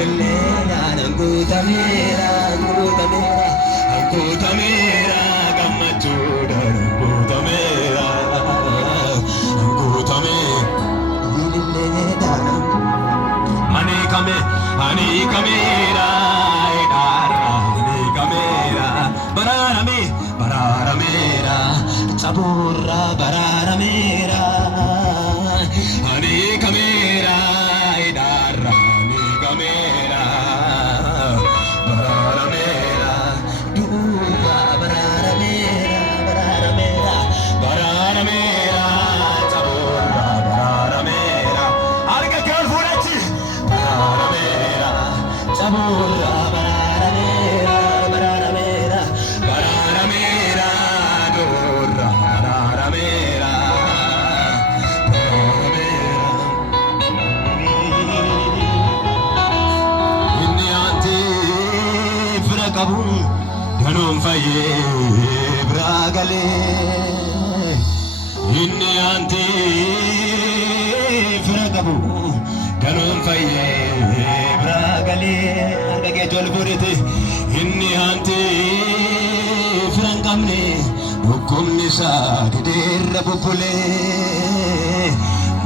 ilillena nangutamera nangutamera nangutamera gamachuda nangutamera nangutamera ilillena ani kamera idara ani kamera barara mera sabura barara mera ani kamera idara ani kamera barara mera dua barara mera sabura barara mera arga kal furachi barara mera sabura barara mera dura barara mera inni anti frakabu danum faye bragale inni anti frakabu danum faye bragale argage tol burite inni anti frankamne hukumni sa dirra bubule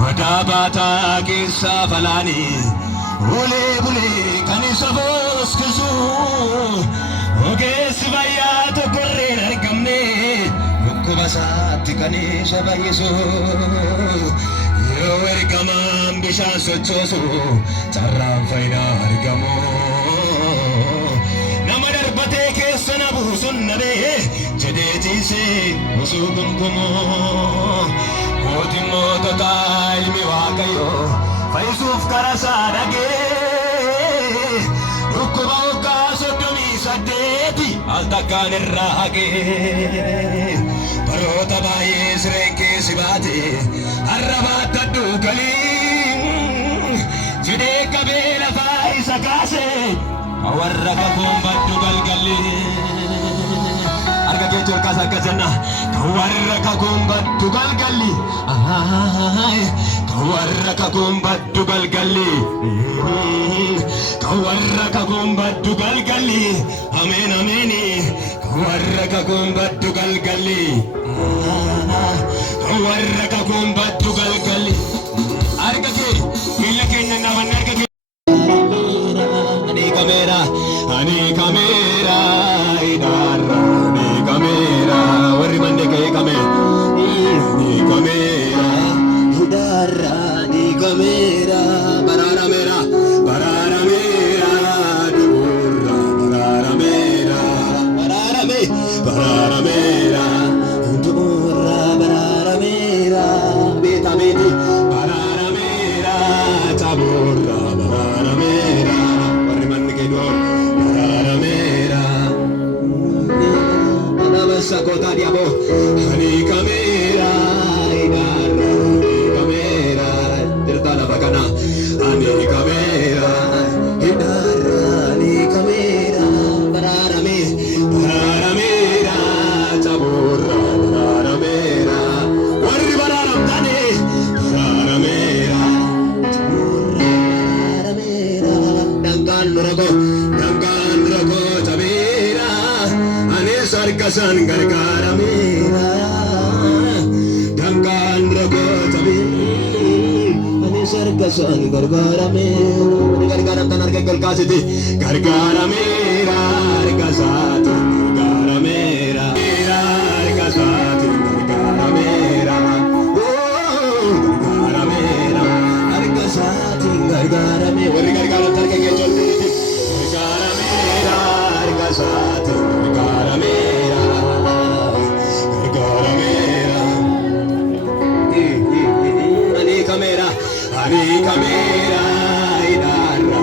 madabata kisa falani ule bule kanisa boskisu oge sivaya to korre argamne hukubasati kanisa bayesu yo ergamam bisha sochosu charram faina argamo namadar bate ke sanabu sunnabe jedeti se musugum kumo Otimo totai mi wakayo faisuf karasa dage ukubauka sodumi sadeti altakan irrahage parota baye srenke sibate arrabata dukali fide kabela faisa kase awarraka bombatu galgali arga ketul kasa kajanna kawarraka bombatu galgali kawarraka bombatu galgali kawarraka bombatu galgali amen ameni kawarraka bombatu galgali kawarraka bombatu galgali arga ke illa kenna navan arga ke ani kamera idara ani kamera warri mande ke kamera ani kamera idara ani kamera barara mera durra barara mera durra barara mera beta beti barara mera taburra barara mera warri mande ke do sakota diabo ani kamera idara ani kamera dirtana bagana ani kamera idara ani kamera barara mera tabura barara mera warri barara tane barara mera dangan rogo tabera sarkasan gargara mera dangan ragota ani sarkasan gargara mera gargara tanar ke golkasiti gargara mera gargasat gargara mera gargasat gargara mera gargara mera gargasat gargara mera warri gargara tar ke jolti gargara mera gargasat gargara mera ani kamera idara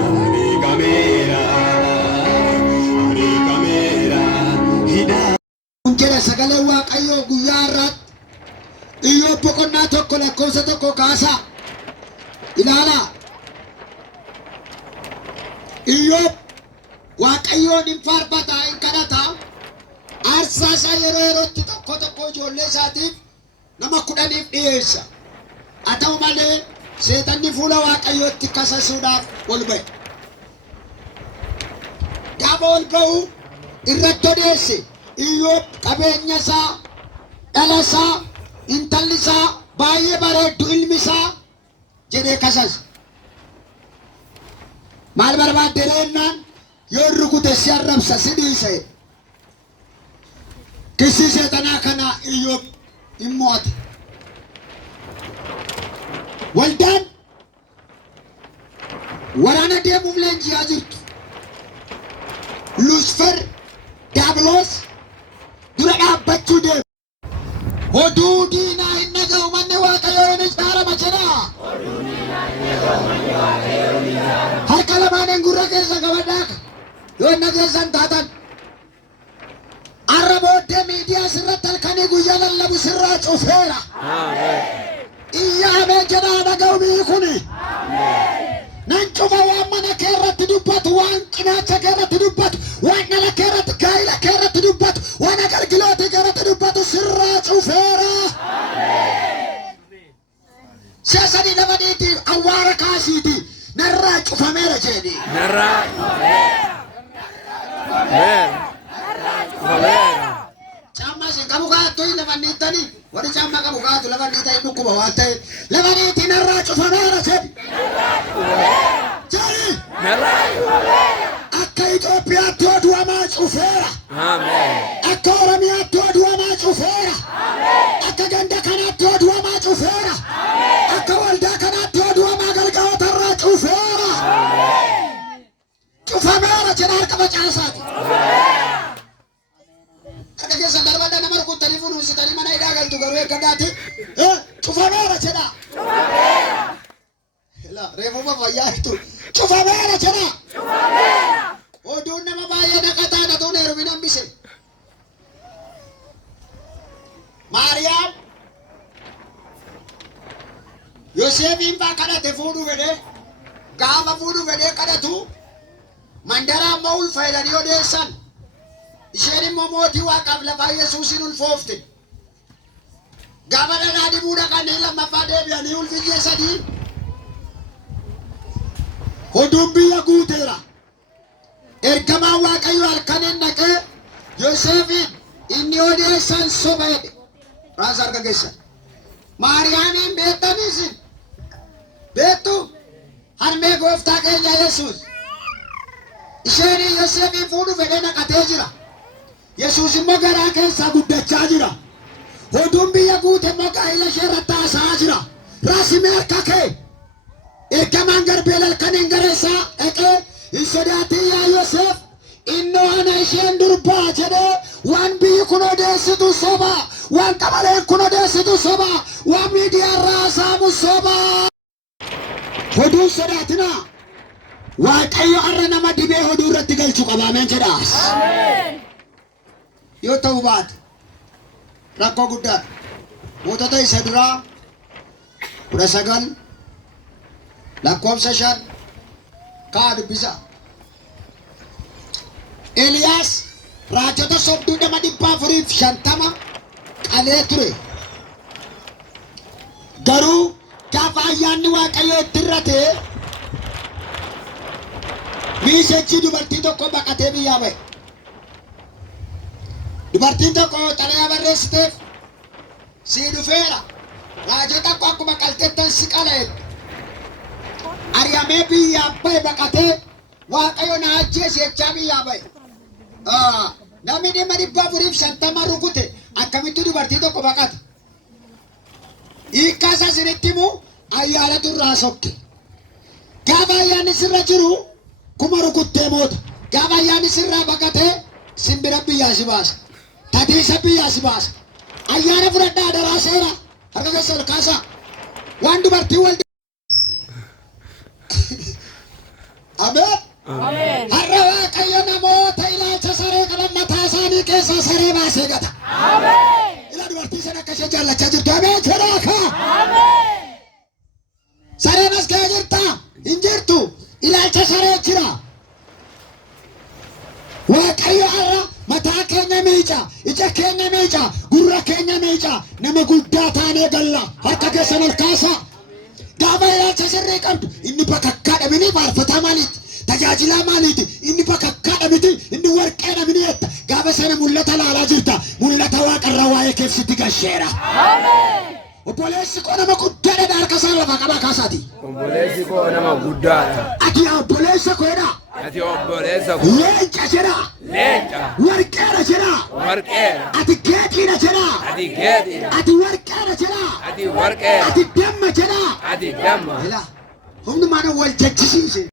ani kamera idara unjera sagale waaqayyo guyyaarrat iyo boqonnaa tokko lakkoofsa tokko kaasa ilaala iyo waaqayyoon hin faarfata hin kadhata aarsaa isaa yeroo yerootti tokko tokko ijoollee isaatiif nama 10 dhiyeessa haa ta'u malee seetanni fuula waaqayyootti kasasuudhaaf ol ba'e gaafa ol ba'u irratti odeesse Iyyoob qabeenya isaa dhala isaa intalli isaa baay'ee bareeddu ilmi isaa jedhee kasas maal barbaadde reennaan yoo rukute si arrabsa si dhiise kisii seexanaa kana Iyyoob hin mo'ate. Waldaan waraana deemuuf leenji'aa jirtu Luusfer Daabiloos dura dhaabbachuu deemu. Oduu diinaa hin dhaga'u manni Waaqayyoo hin ijaarama jedha. Harka lamaaniin gurra keessa qabadhaa yoo hin dhageessan taatan. Arra booddee miidiyaa sirratti halkanii guyyaa lallabu sirraa cufeera. Iyyaamee jedhaa dhaga'u biyyi kuni. Nan cufa waan mana kee irratti dubbatu, waan cinaacha kee irratti dubbatu, waan dhala kee irratti, gaa'ila kee irratti dubbatu, waan agalgilootii kee irratti dubbatu sirraa cufeera. Si'a sadii lafaniiti awwaara kaasiiti narraa cufameera jedhi. Narraa cufameera. Caammaa isin qabu kaattu hin lafaniittanii warri caammaa qabu kaatu lafaniita hin dhukkuba waan ta'eef lafaniitti narraa cufameera jedhi. Jedhi. Narraa cufameera. Akka Itoophiyaatti oduu hamaa cufeera. Ameen. Akka Oromiyaatti oduu hamaa cufeera. Akka ganda kanaatti oduu hamaa cufeera. Akka waldaa kanaatti oduu hamaa galgaloota irraa cufeera. Cufameera jedha harka facaasaati. Harka keessan darbadda nama rukuttanii funuunsitanii mana hidhaa galtu garuu eeggadaati. Cufameera jedha. Reefuma fayyaa jirtu. Cufameera jedha. Oduun nama baay'ee naqataa dhatuun heerumina hambise. Maariyaam Yoosefiin baa kadhate fuudhuu fedhee gaafa fuudhuu fedhee kadhatu mandara ammoo ulfaa'edhanii odeessan. Isheen immoo mootii waaqaaf lafaa Yesuusin ulfoofte. Gaafa dhadhaa dhibuu dhaqanii lammaffaa deebi'anii ulfiyyee sadii oduun biyya guuteera. Ergamaan Waaqayyo halkaniin dhaqee Yoosefiin inni odeessan soba jedhe. Raasa harka keessa. Maariyaamiin beektanii isin? Beektu? Harmee gooftaa keenya Yesuus. Isheen Yoosefiin fuudhuu fedhee naqatee jira. Yesuus immoo garaa keessaa guddachaa jira. Oduun biyya guute immoo gaa'ila ishee irratti haasa'aa jira. Raasimee harka kee. Ergamaan garbeel halkaniin gara isaa dhaqee hin sodaatin yaa Yoosef innoo ana isheen durbaa jedhee waan biyyi kun odeessitu soba, waan qabaleen kun odeessitu soba, waan miidiyaa irraa haasa'amu soba. Oduun sodaatinaa. Waaqayyo har'a nama dibee oduu irratti galchuu qaba. Ameen jedhaas. Yoo ta'u baate rakkoo guddaadha. Mootota isa duraa 19 lakkoofsa 5 kaa dubbisa. Eliyaas raajota 450 qalee ture. Garuu gaafa ayyaanni Waaqayyoo itti irrate miisechii dubartii tokko baqatee biyyaa ba'e. Dubartiin tokko xalayaa barreessiteef sii dhufeera. Raajota akkuma qaltettan si qala'e. Ari'amee biyyaa ba'e baqatee Waaqayyo na ajjeese jechaa biyyaa ba'e. Namni 450 rukute akkamitti dubartii tokko baqata? Hiikkaa isaa isinitti himu ayyaana durraa sokke. Gaafa ayyaanni sirra jiru kuma rukuttee moota. Gaafa ayyaanni sirraa baqatee simbira biyyaa si baasa. Tatiisa biyyaa si baasa. Ayyaana fudhadhaa daraa seera. Harka keessa ol kaasaa. Waan dubartii wal Ameen. Har'a Waaqayyo namoota ilaalcha saree qaban mataa isaanii keessaa saree baasee gata. Ila dubartii sana akka ishee jaallachaa jirtu. Ameen jedhaa kaa. Sareen as ga'ee jirta hin jirtu. Ilaalcha saree jira. Waaqayyo har'a mataa keenya miica, ija keenya miica, gurra keenya miica. Nama guddaa taanee galla. Harka keessan ol kaasaa. Gaafa ilaalcha sirrii qabdu inni bakakkaa dhabinii faarfataa maaliiti? tajaajilaa maaliiti inni bakakkaadha miti inni warqeedha mini'etta gaafa sana mul'ata laalaa jirta mul'ata waaqarra waa'ee keessitti gasheera. Obboleessi koo nama guddaadha harka isaa lafa qabaa kaasaati. Obboleessi koo nama guddaadha. Ati obboleessa koodha. Ati obboleessa koo. Leenca jedha. Leenca. Warqeedha jedha. Warqeedha. Ati geetiidha jedha. Ati geetiidha. Ati warqeedha jedha. Ati warqeedha. Ati damma jedha. Ati damma. Humna mana wal jechisiise.